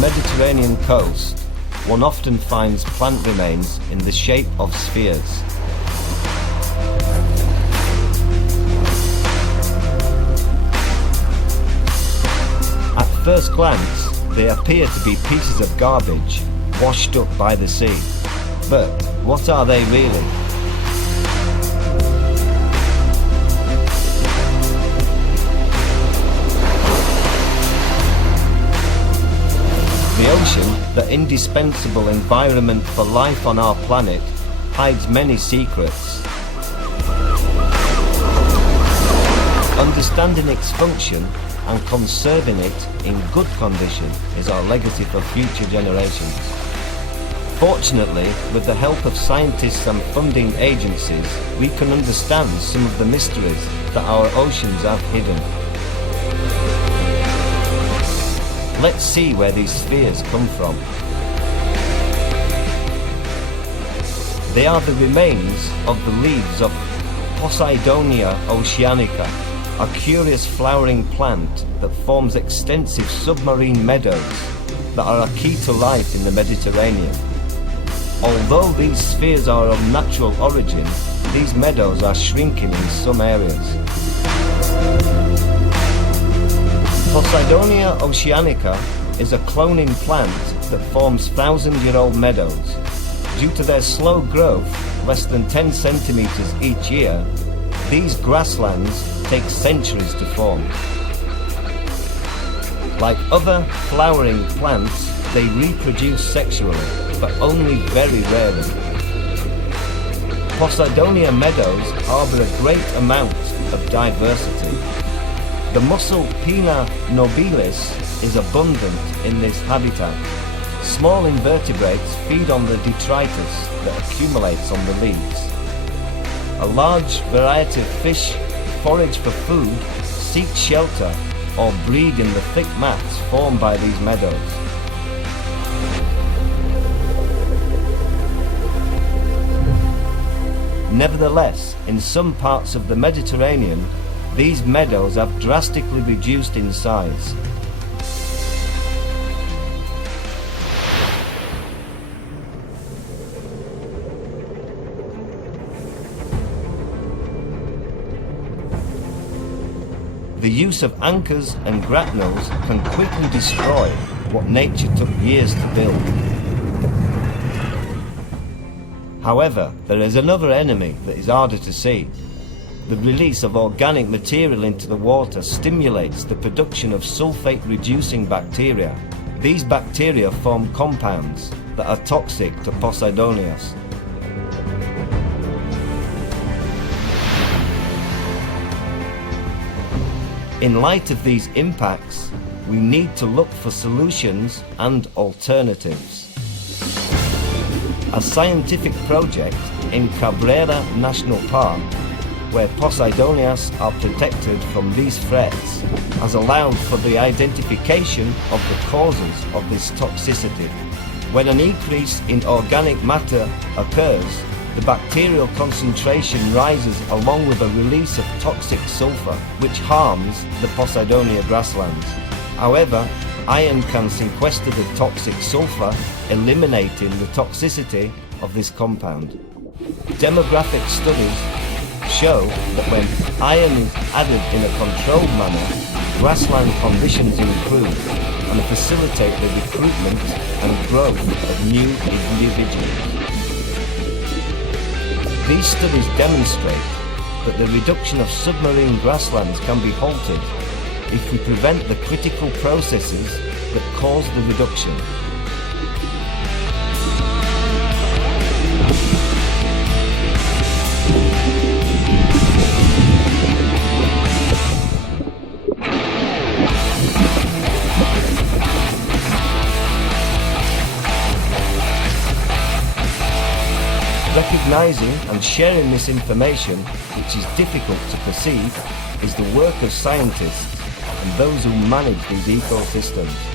Mediterranean coast, one often finds plant remains in the shape of spheres. At first glance, they appear to be pieces of garbage washed up by the sea. But what are they really? The ocean, the indispensable environment for life on our planet, hides many secrets. Understanding its function and conserving it in good condition is our legacy for future generations. Fortunately, with the help of scientists and funding agencies, we can understand some of the mysteries that our oceans have hidden. Let's see where these spheres come from. They are the remains of the leaves of Posidonia oceanica, a curious flowering plant that forms extensive submarine meadows that are a key to life in the Mediterranean. Although these spheres are of natural origin, these meadows are shrinking in some areas. Posidonia oceanica is a cloning plant that forms thousand-year-old meadows. Due to their slow growth, less than 10 centimeters each year, these grasslands take centuries to form. Like other flowering plants, they reproduce sexually, but only very rarely. Posidonia meadows harbour a great amount of diversity. The mussel Pinna nobilis is abundant in this habitat. Small invertebrates feed on the detritus that accumulates on the leaves. A large variety of fish forage for food, seek shelter, or breed in the thick mats formed by these meadows. Nevertheless, in some parts of the Mediterranean, these meadows have drastically reduced in size. The use of anchors and grapnels can quickly destroy what nature took years to build. However, there is another enemy that is harder to see. The release of organic material into the water stimulates the production of sulfate-reducing bacteria. These bacteria form compounds that are toxic to Posidonias. In light of these impacts, we need to look for solutions and alternatives. A scientific project in Cabrera National Park, where Posidonias are protected from these threats, has allowed for the identification of the causes of this toxicity. When an increase in organic matter occurs, the bacterial concentration rises along with a release of toxic sulfur, which harms the Posidonia grasslands. However, iron can sequester the toxic sulfur, eliminating the toxicity of this compound. Demographic studies show that when iron is added in a controlled manner, grassland conditions improve and facilitate the recruitment and growth of new individuals. These studies demonstrate that the reduction of submarine grasslands can be halted if we prevent the critical processes that cause the reduction. Recognizing and sharing this information, which is difficult to perceive, is the work of scientists and those who manage these ecosystems.